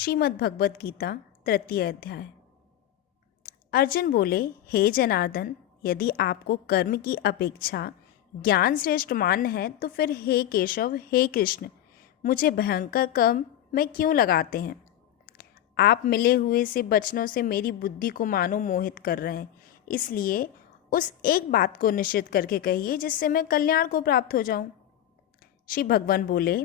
श्रीमद् भगवत गीता तृतीय अध्याय। अर्जुन बोले, हे जनार्दन, यदि आपको कर्म की अपेक्षा ज्ञान श्रेष्ठ मान्य है तो फिर हे केशव, हे कृष्ण, मुझे भयंकर कर्म में क्यों लगाते हैं? आप मिले हुए से वचनों से मेरी बुद्धि को मानो मोहित कर रहे हैं। इसलिए उस एक बात को निश्चित करके कहिए जिससे मैं कल्याण को प्राप्त हो जाऊं। श्री भगवान बोले,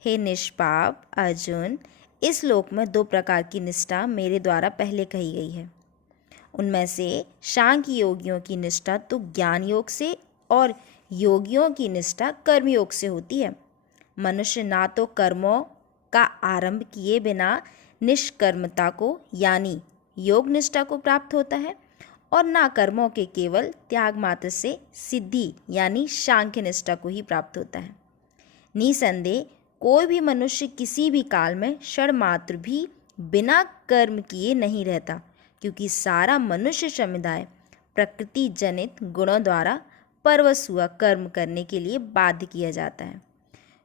हे निष्पाप अर्जुन, इस लोक में दो प्रकार की निष्ठा मेरे द्वारा पहले कही गई है। उनमें से सांख्य योगियों की निष्ठा तो ज्ञान योग से और योगियों की निष्ठा कर्म योग से होती है। मनुष्य ना तो कर्मों का आरंभ किए बिना निष्कर्मता को यानी योग निष्ठा को प्राप्त होता है और ना कर्मों के केवल त्याग मात्र से सिद्धि यानी सांख्य निष्ठा को ही प्राप्त होता है। निसंदेह कोई भी मनुष्य किसी भी काल में क्षण मात्र भी बिना कर्म किए नहीं रहता, क्योंकि सारा मनुष्य समुदाय प्रकृति जनित गुणों द्वारा परवश हुआ कर्म करने के लिए बाध्य किया जाता है।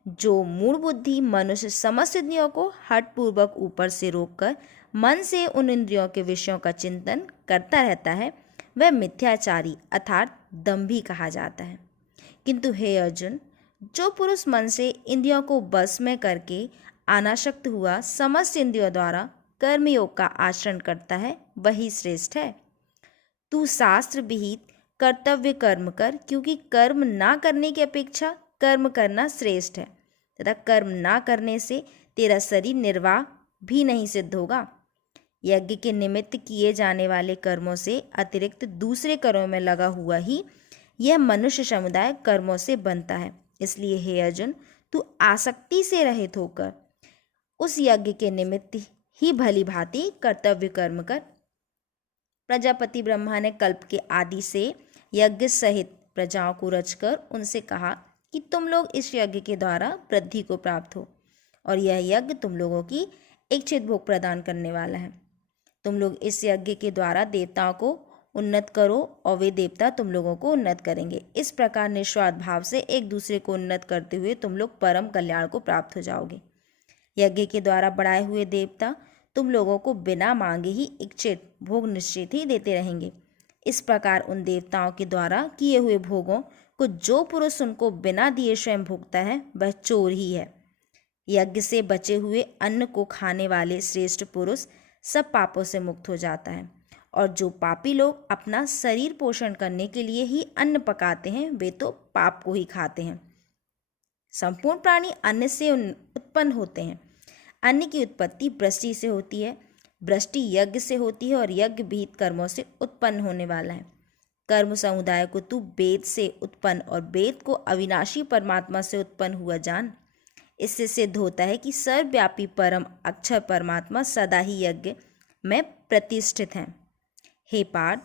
जो मूढ़ बुद्धि मनुष्य समस्त इंद्रियों को हठपूर्वक ऊपर से रोककर मन से उन इंद्रियों के विषयों का चिंतन करता रहता है, वह मिथ्याचारी अर्थात दंभी कहा जाता है। किंतु हे अर्जुन, जो पुरुष मन से इंद्रियों को बस में करके अनासक्त हुआ समस्त इंद्रियों द्वारा कर्मयोग का आचरण करता है, वही श्रेष्ठ है। तू शास्त्र विहित कर्तव्य कर्म कर, क्योंकि कर्म ना करने की अपेक्षा कर्म करना श्रेष्ठ है तथा कर्म ना करने से तेरा शरीर निर्वाह भी नहीं सिद्ध होगा। यज्ञ के निमित्त किए जाने वाले कर्मों से अतिरिक्त दूसरे कर्मों में लगा हुआ ही यह मनुष्य समुदाय कर्मों से बनता है। इसलिए हे अर्जुन, तू आसक्ति से रहित होकर उस यज्ञ के निमित्त ही भली भांति कर्तव्य कर्म कर। प्रजापति ब्रह्मा ने कल्प के आदि से यज्ञ सहित प्रजाओं को रचकर उनसे कहा कि तुम लोग इस यज्ञ के द्वारा वृद्धि को प्राप्त हो और यह यज्ञ तुम लोगों की इच्छित भोग प्रदान करने वाला है। तुम लोग इस यज्ञ के द्वारा देवताओं को उन्नत करो और वे देवता तुम लोगों को उन्नत करेंगे। इस प्रकार निस्वार्थ भाव से एक दूसरे को उन्नत करते हुए तुम लोग परम कल्याण को प्राप्त हो जाओगे। यज्ञ के द्वारा बढ़ाए हुए देवता तुम लोगों को बिना मांगे ही इच्छित भोग निश्चित ही देते रहेंगे। इस प्रकार उन देवताओं के द्वारा किए हुए भोगों को जो पुरुष उनको बिना दिए स्वयं भोगता है, वह चोर ही है। यज्ञ से बचे हुए अन्न को खाने वाले श्रेष्ठ पुरुष सब पापों से मुक्त हो जाता है, और जो पापी लोग अपना शरीर पोषण करने के लिए ही अन्न पकाते हैं, वे तो पाप को ही खाते हैं। संपूर्ण प्राणी अन्न से उत्पन्न होते हैं। अन्न की उत्पत्ति वृष्टि से होती है, वृष्टि यज्ञ से होती है और यज्ञ विहित कर्मों से उत्पन्न होने वाला है। कर्म समुदाय को तू वेद से उत्पन्न और वेद को अविनाशी परमात्मा से उत्पन्न हुआ जान। इससे सिद्ध होता है कि सर्वव्यापी परम अक्षर परमात्मा सदा ही यज्ञ में प्रतिष्ठित हैं। हे पार्थ,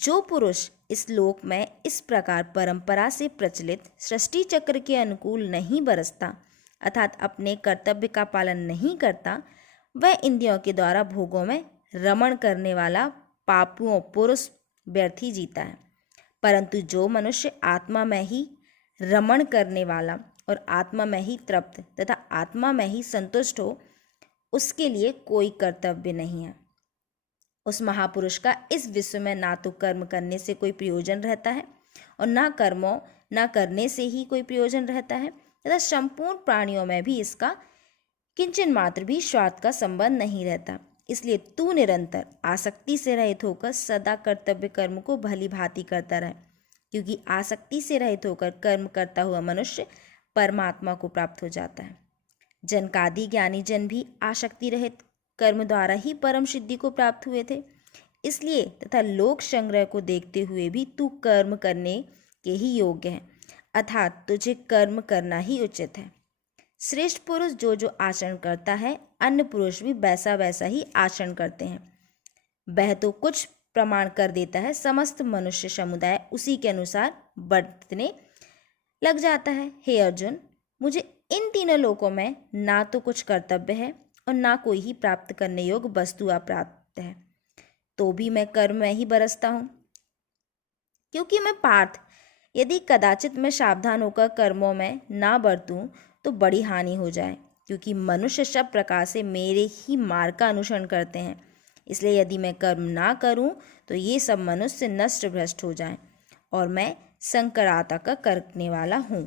जो पुरुष इस लोक में इस प्रकार परंपरा से प्रचलित सृष्टि चक्र के अनुकूल नहीं बरसता अर्थात अपने कर्तव्य का पालन नहीं करता, वह इंद्रियों के द्वारा भोगों में रमण करने वाला पापुओं पुरुष व्यर्थ ही जीता है। परंतु जो मनुष्य आत्मा में ही रमण करने वाला और आत्मा में ही तृप्त तथा आत्मा में ही संतुष्ट हो, उसके लिए कोई कर्तव्य नहीं है। उस महापुरुष का इस विश्व में ना तो कर्म करने से कोई प्रयोजन रहता है और ना कर्मों ना करने से ही कोई प्रयोजन रहता है तथा संपूर्ण प्राणियों में भी इसका किंचन मात्र भी स्वार्थ का संबंध नहीं रहता। इसलिए तू निरंतर आसक्ति से रहित होकर सदा कर्तव्य कर्म को भली भांति करता रहे, क्योंकि आसक्ति से रहित होकर कर्म करता हुआ मनुष्य परमात्मा को प्राप्त हो जाता है। जनकादि ज्ञानी जन भी आसक्ति रहित कर्म द्वारा ही परम सिद्धि को प्राप्त हुए थे। इसलिए तथा लोक संग्रह को देखते हुए भी तू कर्म करने के ही योग्य है, अर्थात तुझे कर्म करना ही उचित है। श्रेष्ठ पुरुष जो जो आचरण करता है, अन्य पुरुष भी वैसा वैसा ही आचरण करते हैं। वह तो कुछ प्रमाण कर देता है, समस्त मनुष्य समुदाय उसी के अनुसार बरतने लग जाता है। हे अर्जुन, मुझे इन तीनों लोकों में ना तो कुछ कर्तव्य है और ना कोई ही प्राप्त करने योग्य वस्तु अप्राप्त है, तो भी मैं कर्म में ही बरसता हूँ। क्योंकि मैं पार्थ, यदि कदाचित मैं सावधान होकर कर्मों में ना बरतूं तो बड़ी हानि हो जाए, क्योंकि मनुष्य सब प्रकार से मेरे ही मार्ग का अनुसरण करते हैं। इसलिए यदि मैं कर्म ना करूं तो ये सब मनुष्य नष्ट भ्रष्ट हो जाएं और मैं संकराता का करने वाला हूँ।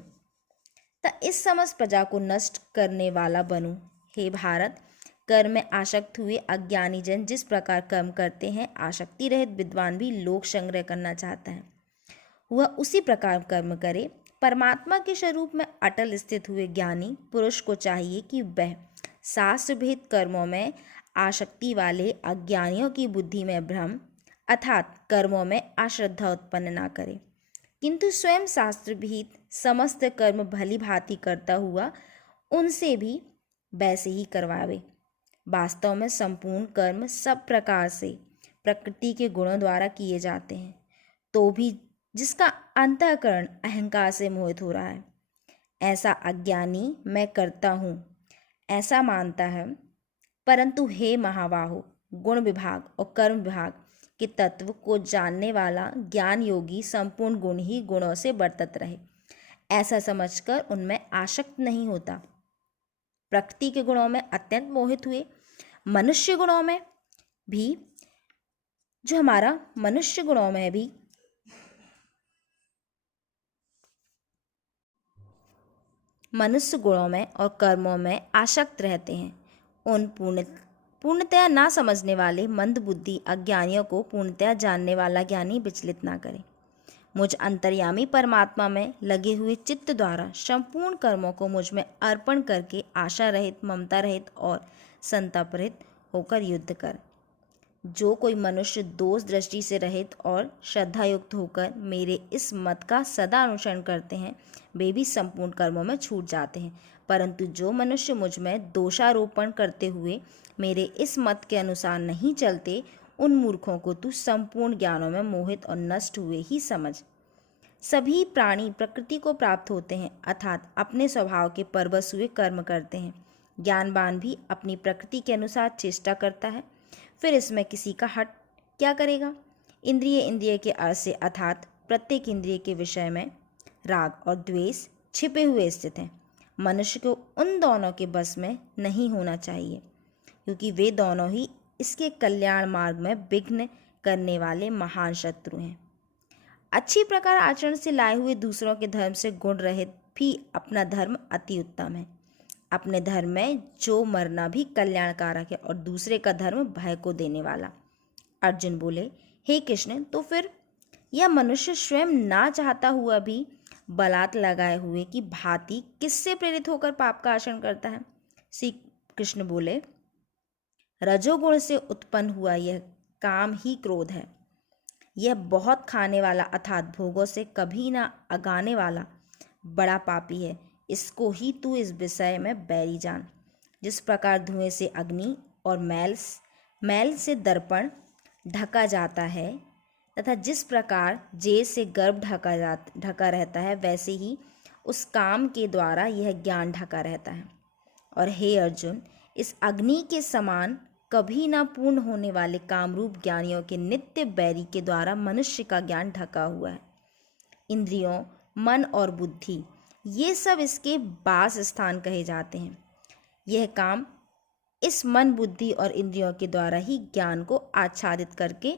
इस समस्त प्रजा को नष्ट करने वाला बनूं। हे भारत, कर्म में आसक्त हुए अज्ञानी जन जिस प्रकार कर्म करते हैं, आसक्ति रहित विद्वान भी लोक संग्रह करना चाहता है, वह उसी प्रकार कर्म करे। परमात्मा के स्वरूप में अटल स्थित हुए ज्ञानी पुरुष को चाहिए कि वह शास्त्र भेद कर्मों में आसक्ति वाले अज्ञानियों की बुद्धि में भ्रम अर्थात कर्मों में अश्रद्धा उत्पन्न ना करे, किंतु स्वयं शास्त्र भीत समस्त कर्म भली भांति करता हुआ उनसे भी वैसे ही करवावे। वास्तव में संपूर्ण कर्म सब प्रकार से प्रकृति के गुणों द्वारा किए जाते हैं, तो भी जिसका अंतःकरण अहंकार से मोहित हो रहा है, ऐसा अज्ञानी मैं करता हूँ ऐसा मानता है। परंतु हे महाबाहो, गुण विभाग और कर्म विभाग के तत्व को जानने वाला ज्ञान योगी संपूर्ण गुण ही गुणों से बरतत रहे, ऐसा समझकर उनमें आसक्त नहीं होता। प्रकृति के गुणों में अत्यंत मोहित हुए मनुष्य गुणों में भी मनुष्य गुणों में और कर्मों में आसक्त रहते हैं, उन पूर्णतया ना समझने वाले मंद बुद्धि अज्ञानियों को पूर्णतया जानने वाला ज्ञानी विचलित ना करे। मुझ अंतर्यामी परमात्मा में लगे हुए चित्त द्वारा संपूर्ण कर्मों को मुझ में अर्पण करके आशा रहित, ममता रहित और संताप रहित होकर युद्ध कर। जो कोई मनुष्य दोष दृष्टि से रहित और श्रद्धायुक्त होकर मेरे इस मत का सदा अनुसरण करते हैं, वे भी संपूर्ण कर्मों में छूट जाते हैं। परंतु जो मनुष्य मुझ में दोषारोपण करते हुए मेरे इस मत के अनुसार नहीं चलते, उन मूर्खों को तू संपूर्ण ज्ञानों में मोहित और नष्ट हुए ही समझ। सभी प्राणी प्रकृति को प्राप्त होते हैं, अर्थात अपने स्वभाव के परवश हुए कर्म करते हैं। ज्ञानवान भी अपनी प्रकृति के अनुसार चेष्टा करता है, फिर इसमें किसी का हट क्या करेगा। इंद्रिय के अर्थ से अर्थात प्रत्येक इंद्रिय के विषय में राग और द्वेष छिपे हुए स्थित हैं। मनुष्य को उन दोनों के बस में नहीं होना चाहिए, क्योंकि वे दोनों ही इसके कल्याण मार्ग में विघ्न करने वाले महान शत्रु हैं। अच्छी प्रकार आचरण से लाए हुए दूसरों के धर्म से गुण रहित भी अपना धर्म अति उत्तम है। अपने धर्म में जो मरना भी कल्याणकारक है और दूसरे का धर्म भय को देने वाला। अर्जुन बोले, हे कृष्ण, तो फिर यह मनुष्य स्वयं ना चाहता हुआ भी बलात् लगाए हुए की भांति किससे प्रेरित होकर पाप का आचरण करता है? श्री कृष्ण बोले, रजोगुण से उत्पन्न हुआ यह काम ही क्रोध है। यह बहुत खाने वाला अर्थात भोगों से कभी ना अगाने वाला बड़ा पापी है। इसको ही तू इस विषय में बैरी जान। जिस प्रकार धुएं से अग्नि और मैल से दर्पण ढका जाता है तथा जिस प्रकार जेल से गर्भ ढका रहता है, वैसे ही उस काम के द्वारा यह ज्ञान ढका रहता है। और हे अर्जुन, इस अग्नि के समान कभी ना पूर्ण होने वाले कामरूप ज्ञानियों के नित्य बैरी के द्वारा मनुष्य का ज्ञान ढका हुआ है। इंद्रियों, मन और बुद्धि ये सब इसके वास स्थान कहे जाते हैं। यह काम इस मन, बुद्धि और इंद्रियों के द्वारा ही ज्ञान को आच्छादित करके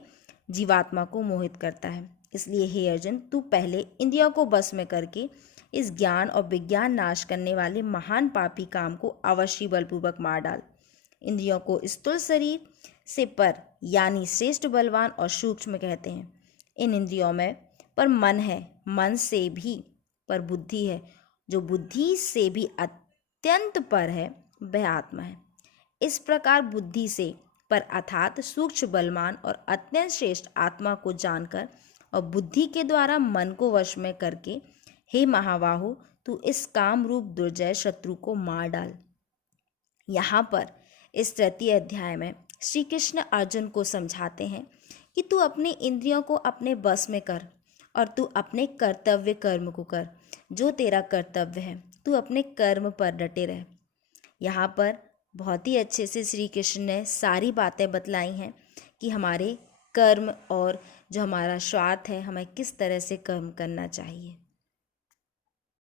जीवात्मा को मोहित करता है। इसलिए हे अर्जुन, तू पहले इंद्रियों को बस में करके इस ज्ञान और विज्ञान नाश करने वाले महान पापी काम को अवश्य बलपूर्वक मार डाल। इंद्रियों को स्थूल शरीर से पर यानी श्रेष्ठ, बलवान और सूक्ष्म कहते हैं। इन इंद्रियों में पर मन है, मन से भी पर बुद्धि है, जो बुद्धि से भी अत्यंत पर है, वह आत्मा है। इस प्रकार बुद्धि से पर अर्थात सूक्ष्म, बलवान और अत्यंत श्रेष्ठ आत्मा को जानकर और बुद्धि के द्वारा मन को वश में करके, हे महाबाहो, तू इस काम रूप दुर्जय शत्रु को मार डाल। यहाँ पर इस तृतीय अध्याय में श्री कृष्ण अर्जुन को समझाते हैं कि तू अपने इंद्रियों को अपने बस में कर और तू अपने कर्तव्य कर्म को कर। जो तेरा कर्तव्य है, तू अपने कर्म पर डटे रह। यहाँ पर बहुत ही अच्छे से श्री कृष्ण ने सारी बातें बतलाई हैं कि हमारे कर्म और जो हमारा स्वार्थ है, हमें किस तरह से कर्म करना चाहिए।